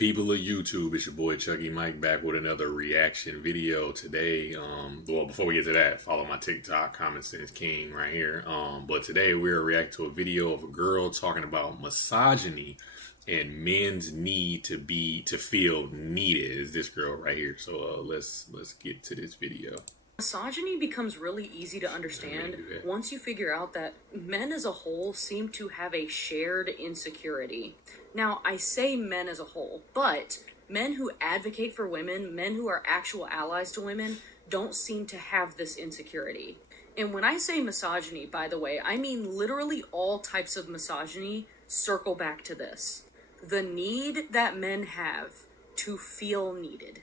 People of YouTube, it's your boy Chucky Mike back with another reaction video today. Well, before we get to that, follow my TikTok, Common Sense King, right here. But today we're reacting to a video of a girl talking about misogyny and men's need to feel needed. Is this girl right here? So let's get to this video. Misogyny becomes really easy to understand once you figure out that men as a whole seem to have a shared insecurity. Now, I say men as a whole, but men who advocate for women, men who are actual allies to women, don't seem to have this insecurity. And when I say misogyny, by the way, I mean literally all types of misogyny circle back to this. The need that men have to feel needed.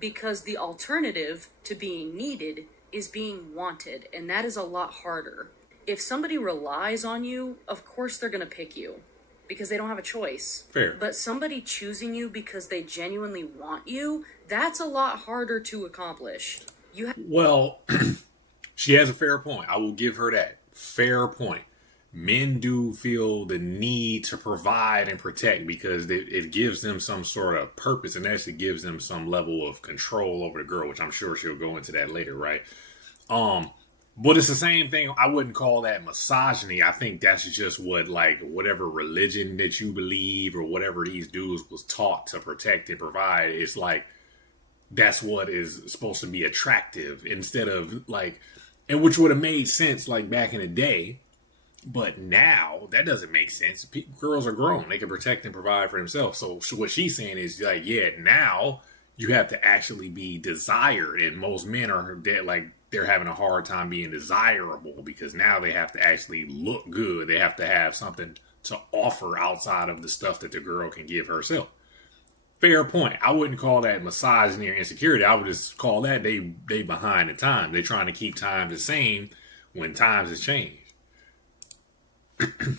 Because the alternative to being needed is being wanted, and that is a lot harder. If somebody relies on you, of course they're going to pick you because they don't have a choice. Fair. But somebody choosing you because they genuinely want you, that's a lot harder to accomplish. Well, she has a fair point. I will give her that. Fair point. Men do feel the need to provide and protect because it gives them some sort of purpose and actually gives them some level of control over the girl, which I'm sure she'll go into that later, right? But it's the same thing. I wouldn't call that misogyny. I think that's just whatever religion that you believe or whatever these dudes was taught to protect and provide. It's like that's what is supposed to be attractive instead of and which would have made sense back in the day. But now that doesn't make sense. Girls are grown; they can protect and provide for themselves. So what she's saying is now you have to actually be desired, and most men are they're having a hard time being desirable because now they have to actually look good. They have to have something to offer outside of the stuff that the girl can give herself. Fair point. I wouldn't call that misogyny or insecurity. I would just call that they behind the time. They're trying to keep times the same when times has changed.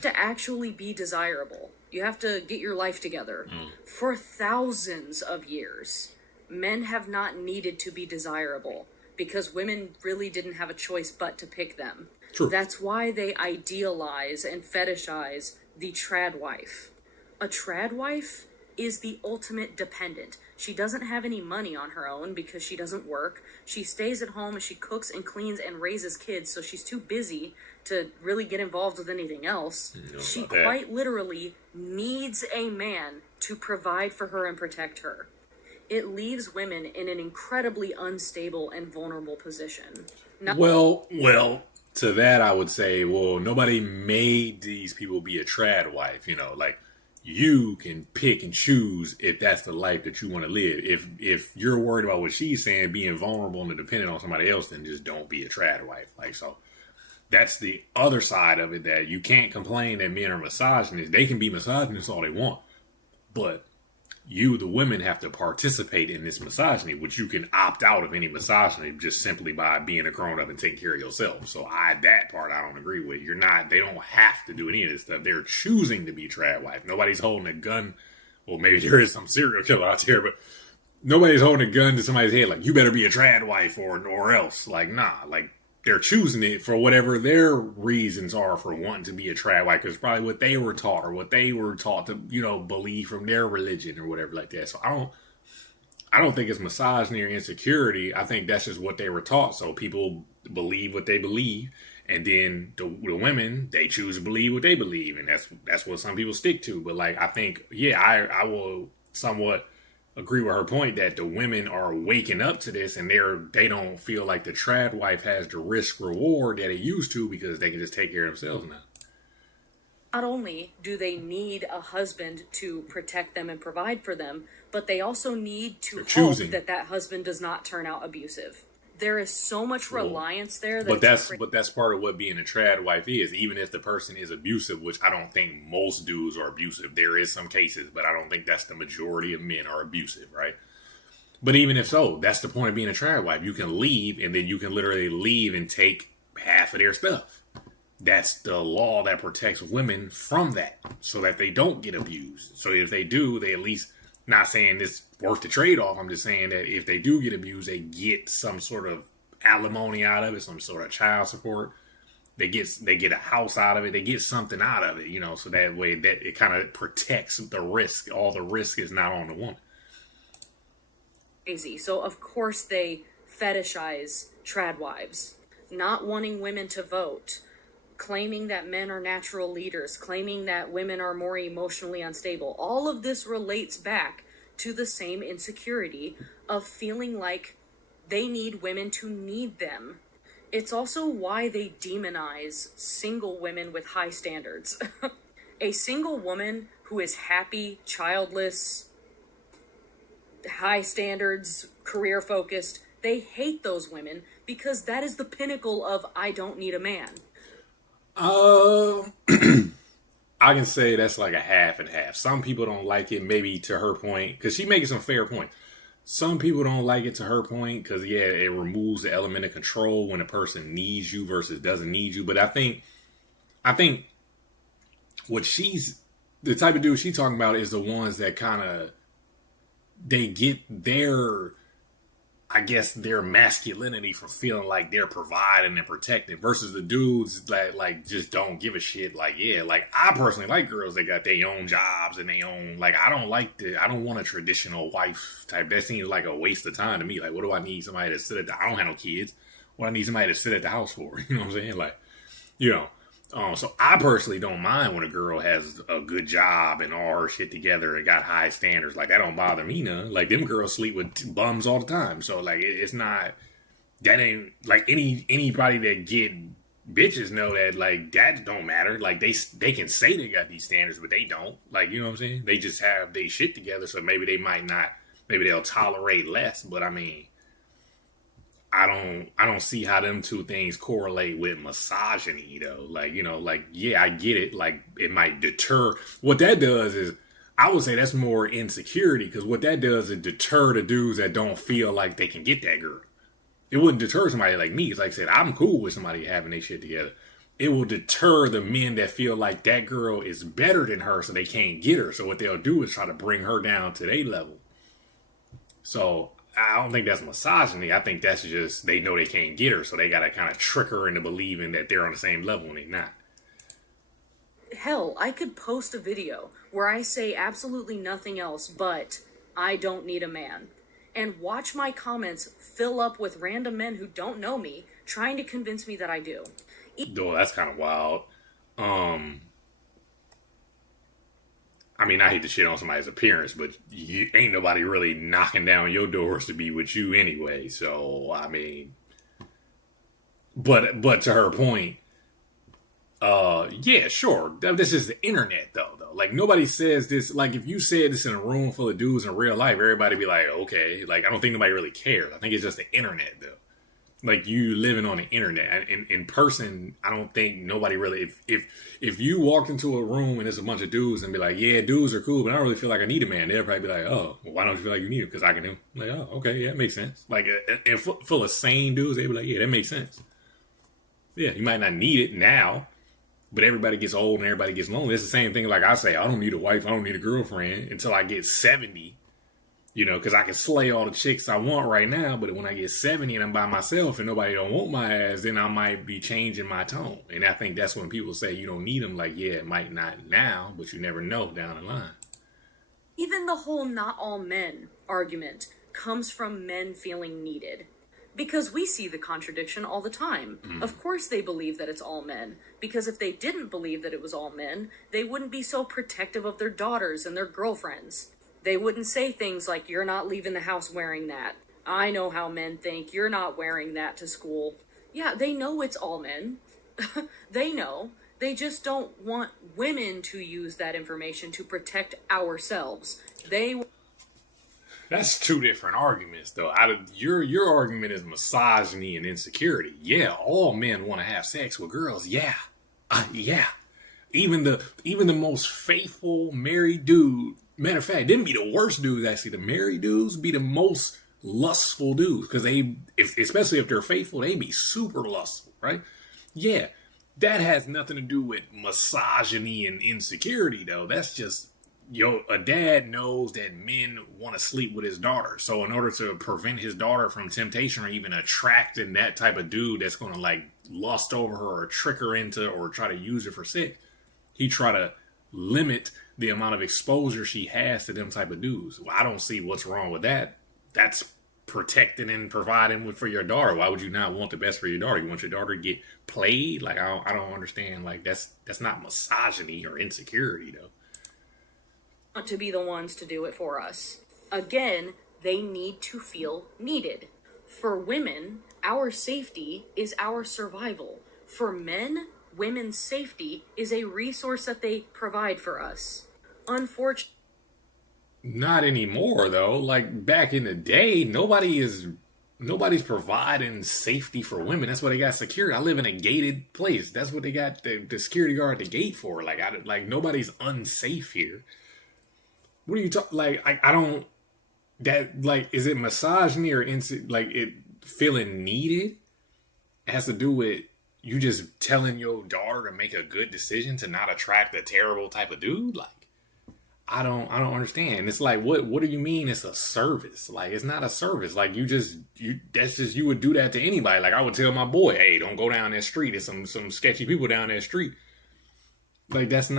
To actually be desirable, you have to get your life together. For thousands of years, men have not needed to be desirable because women really didn't have a choice but to pick them. True. That's why they idealize and fetishize the trad wife. A trad wife is the ultimate dependent. She doesn't have any money on her own because she doesn't work. She stays at home and she cooks and cleans and raises kids, so she's too busy to really get involved with anything else. She quite literally needs a man to provide for her and protect her. It leaves women in an incredibly unstable and vulnerable position. Well, to that I would say, nobody made these people be a trad wife, you can pick and choose if that's the life that you want to live. If you're worried about what she's saying, being vulnerable and dependent on somebody else, then just don't be a trad wife. So that's the other side of it, that you can't complain that men are misogynists. They can be misogynists all they want. But you, the women, have to participate in this misogyny, which you can opt out of any misogyny just simply by being a grown-up and taking care of yourself. So that part I don't agree with. They don't have to do any of this stuff. They're choosing to be trad wife. Nobody's holding a gun. Well, maybe there is some serial killer out there, but nobody's holding a gun to somebody's head you better be a trad wife or else. Nah. They're choosing it for whatever their reasons are for wanting to be a trad wife, because it's probably what they were taught or what they were taught to, believe from their religion or whatever like that. So I don't think it's misogyny or insecurity. I think that's just what they were taught. So people believe what they believe, and then the women, they choose to believe what they believe, and that's what some people stick to. But I think, I will somewhat agree with her point that the women are waking up to this, and they don't feel like the trad wife has the risk reward that it used to because they can just take care of themselves now. Not only do they need a husband to protect them and provide for them, but they also need to hope that husband does not turn out abusive. There is so much reliance there. But that's part of what being a trad wife is. Even if the person is abusive, which I don't think most dudes are abusive. There is some cases, but I don't think that's the majority of men are abusive, right? But even if so, that's the point of being a trad wife. You can leave, and then you can literally leave and take half of their stuff. That's the law that protects women from that, so that they don't get abused. So if they do, they at least, not saying it's worth the trade-off, I'm just saying that if they do get abused, they get some sort of alimony out of it, some sort of child support. they get a house out of it. They get something out of it, you know, so that way that it kind of protects the risk. All the risk is not on the woman. Crazy. So of course they fetishize trad wives, not wanting women to vote, claiming that men are natural leaders, claiming that women are more emotionally unstable. All of this relates back to the same insecurity of feeling like they need women to need them. It's also why they demonize single women with high standards. A single woman who is happy, childless, high standards, career focused, they hate those women because that is the pinnacle of I don't need a man. I can say that's like a half and half. Some people don't like it, maybe to her point, because she making some fair points. Some people don't like it to her point because, yeah, it removes the element of control when a person needs you versus doesn't need you. But I think what the type of dude she's talking about is the ones that kind of, they get their, I guess, their masculinity from feeling like they're providing and protecting versus the dudes that like just don't give a shit. Like, yeah, like I personally like girls that got their own jobs and their own, like, I don't want a traditional wife type. That seems like a waste of time to me. Like, what do I need somebody to sit I don't have no kids. What I need somebody to sit at the house for? You know what I'm saying? Like, you know. So I personally don't mind when a girl has a good job and all her shit together and got high standards. Like, that don't bother me none. Like, them girls sleep with bums all the time. So, like, it's not, that ain't, like, anybody that get bitches know that, like, that don't matter. Like, they can say they got these standards, but they don't. Like, you know what I'm saying? They just have they shit together, so maybe they might not, maybe they'll tolerate less. But, I mean, I don't see how them two things correlate with misogyny though. Like, you know, like, yeah, I get it. Like, it might deter. What that does is, I would say that's more insecurity, because what that does is deter the dudes that don't feel like they can get that girl. It wouldn't deter somebody like me. It's like I said, I'm cool with somebody having their shit together. It will deter the men that feel like that girl is better than her, so they can't get her. So what they'll do is try to bring her down to their level. So I don't think that's misogyny. I think that's just, they know they can't get her, so they gotta kind of trick her into believing that they're on the same level when they're not. Hell, I could post a video where I say absolutely nothing else but I don't need a man, and watch my comments fill up with random men who don't know me trying to convince me that I do. Though that's kind of wild. I mean, I hate to shit on somebody's appearance, but ain't nobody really knocking down your doors to be with you anyway. So, I mean, but to her point, yeah, sure. This is the internet, though. Like, nobody says this. Like, if you said this in a room full of dudes in real life, everybody be like, okay. Like, I don't think nobody really cares. I think it's just the internet, though. Like, you living on the internet. In person, I don't think nobody really, if you walked into a room and there's a bunch of dudes and be like, yeah, dudes are cool, but I don't really feel like I need a man, they'll probably be like, oh, well, why don't you feel like you need him? Because I can do him. Like, oh, okay, yeah, it makes sense. Like, and full of sane dudes, they'd be like, yeah, that makes sense. Yeah, you might not need it now, but everybody gets old and everybody gets lonely. It's the same thing like I say, I don't need a wife, I don't need a girlfriend until I get 70. You know, because I can slay all the chicks I want right now, but when I get 70 and I'm by myself and nobody don't want my ass, then I might be changing my tone. And I think that's when people say you don't need them. Like, yeah, it might not now, but you never know down the line. Even the whole not all men argument comes from men feeling needed. Because we see the contradiction all the time. Of course they believe that it's all men. Because if they didn't believe that it was all men, they wouldn't be so protective of their daughters and their girlfriends. They wouldn't say things like, you're not leaving the house wearing that. I know how men think. You're not wearing that to school. Yeah, they know it's all men. They know. They just don't want women to use that information to protect ourselves. That's two different arguments, though. Your argument is misogyny and insecurity. Yeah, all men want to have sex with girls. Yeah. Yeah. Even the most faithful married dude. Matter of fact, them be the worst dudes, actually. The married dudes be the most lustful dudes. Because especially if they're faithful, they be super lustful, right? Yeah, that has nothing to do with misogyny and insecurity, though. That's just, a dad knows that men want to sleep with his daughter. So in order to prevent his daughter from temptation or even attracting that type of dude that's going to, like, lust over her or trick her into or try to use her for sex. He try to limit the amount of exposure she has to them type of dudes. Well, I don't see what's wrong with that. That's protecting and providing for your daughter. Why would you not want the best for your daughter? You want your daughter to get played? Like I don't understand. Like that's not misogyny or insecurity though. Want to be the ones to do it for us. Again, they need to feel needed. For women, our safety is our survival. For men, women's safety is a resource that they provide for us. Unfortunately, not anymore though. Like back in the day, nobody's providing safety for women. That's why they got security. I live in a gated place. That's what they got the security guard at the gate for. Like nobody's unsafe here. What are you talking? Like I don't. That like is it misogyny or like it feeling needed? It has to do with you just telling your daughter to make a good decision to not attract a terrible type of dude. Like I don't understand. It's like what do you mean it's a service? Like it's not a service. Like you would do that to anybody. Like I would tell my boy, hey, don't go down that street. There's some sketchy people down that street. Like that's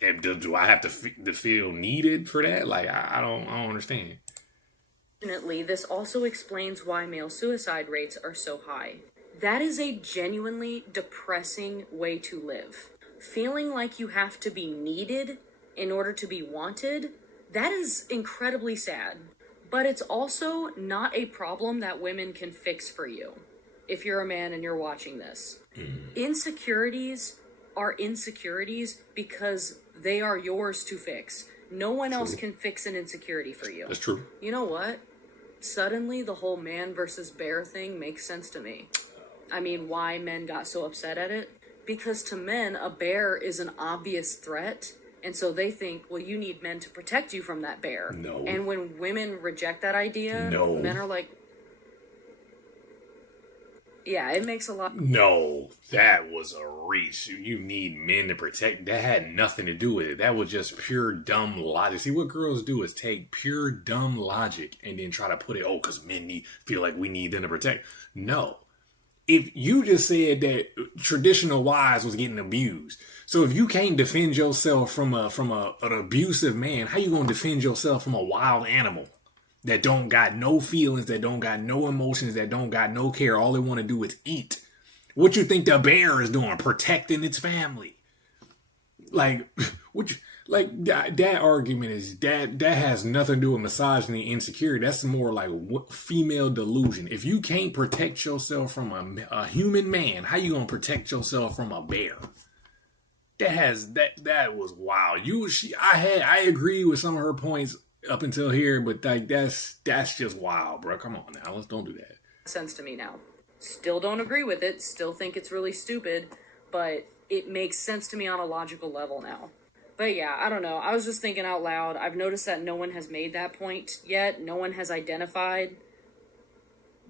do I have to feel needed for that? Like I don't understand. Unfortunately, this also explains why male suicide rates are so high. That is a genuinely depressing way to live. Feeling like you have to be needed in order to be wanted, that is incredibly sad. But it's also not a problem that women can fix for you. If you're a man and you're watching this. Insecurities are insecurities because they are yours to fix. No one else can fix an insecurity for you. That's true. You know what? Suddenly the whole man versus bear thing makes sense to me. I mean, why men got so upset at it? Because to men, a bear is an obvious threat. And so they think, well, you need men to protect you from that bear. No. And when women reject that idea, men are like, yeah, it makes a lot. No, that was a reach. You need men to protect. That had nothing to do with it. That was just pure dumb logic. See, what girls do is take pure dumb logic and then try to put it, because men feel like we need them to protect. No. If you just said that traditional wives was getting abused, so if you can't defend yourself from an abusive man, how you gonna defend yourself from a wild animal that don't got no feelings, that don't got no emotions, that don't got no care? All they want to do is eat. What you think the bear is doing? Protecting its family. Like, that argument is that has nothing to do with misogyny, insecurity. That's more like female delusion. If you can't protect yourself from a human man, how you gonna protect yourself from a bear? That was wild. I agree with some of her points up until here, but like that's just wild, bro. Come on now, don't do that. Sense to me now. Still don't agree with it. Still think it's really stupid, but it makes sense to me on a logical level now. But yeah, I don't know. I was just thinking out loud. I've noticed that no one has made that point yet. No one has identified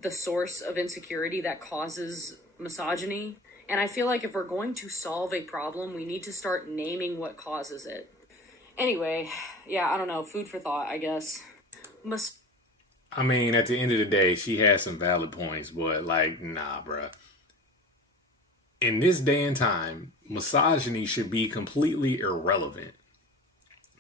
the source of insecurity that causes misogyny. And I feel like if we're going to solve a problem, we need to start naming what causes it. Anyway, yeah, I don't know. Food for thought, I guess. I mean, at the end of the day, she has some valid points, but like, nah, bruh. In this day and time, misogyny should be completely irrelevant.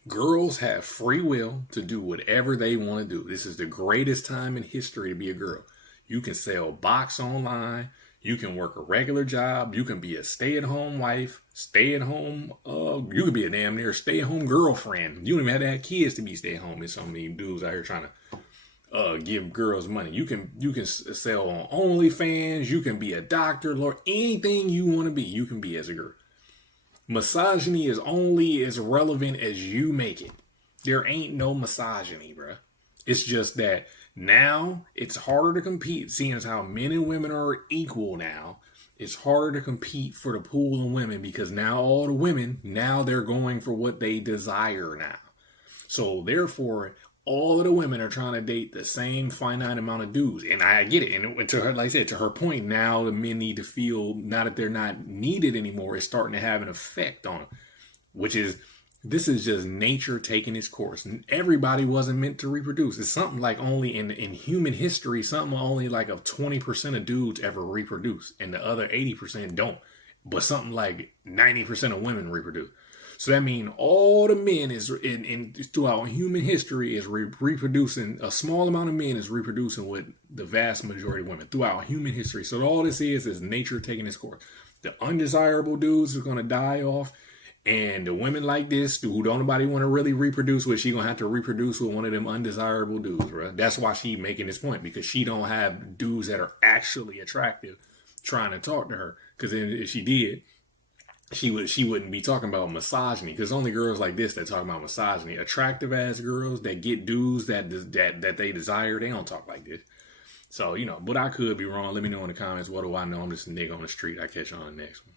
Girls have free will to do whatever they want to do. This is the greatest time in history to be a girl. You can sell box online. You can work a regular job. You can be a stay-at-home wife, stay-at-home. You could be a damn near stay-at-home girlfriend. You don't even have to have kids to be stay-at-home. There's so many dudes out here trying to give girls money. You can sell on OnlyFans. You can be a doctor, Lord. Anything you want to be, you can be as a girl. Misogyny is only as relevant as you make it. There ain't no misogyny, bruh. It's just that now it's harder to compete, seeing as how men and women are equal now. It's harder to compete for the pool of women because now all the women, now they're going for what they desire now. So therefore, all of the women are trying to date the same finite amount of dudes. And I get it. And to her, like I said, to her point, now the men need to feel, now that they're not needed anymore, it's starting to have an effect on them. Which is This is just nature taking its course. Everybody wasn't meant to reproduce. It's something like only in human history, something only like of 20% of dudes ever reproduce, and the other 80% don't. But something like 90% of women reproduce. So that means all the men is in throughout human history is reproducing. A small amount of men is reproducing with the vast majority of women throughout human history. So all this is nature taking its course. The undesirable dudes are going to die off. And the women like this, who don't nobody want to really reproduce with, she gonna have to reproduce with one of them undesirable dudes, right? That's why she making this point, because she don't have dudes that are actually attractive trying to talk to her. Because if she did, she wouldn't be talking about misogyny. Because only girls like this that talk about misogyny. Attractive ass girls that get dudes that they desire, they don't talk like this. So but I could be wrong. Let me know in the comments. What do I know? I'm just a nigga on the street. I catch you on the next one.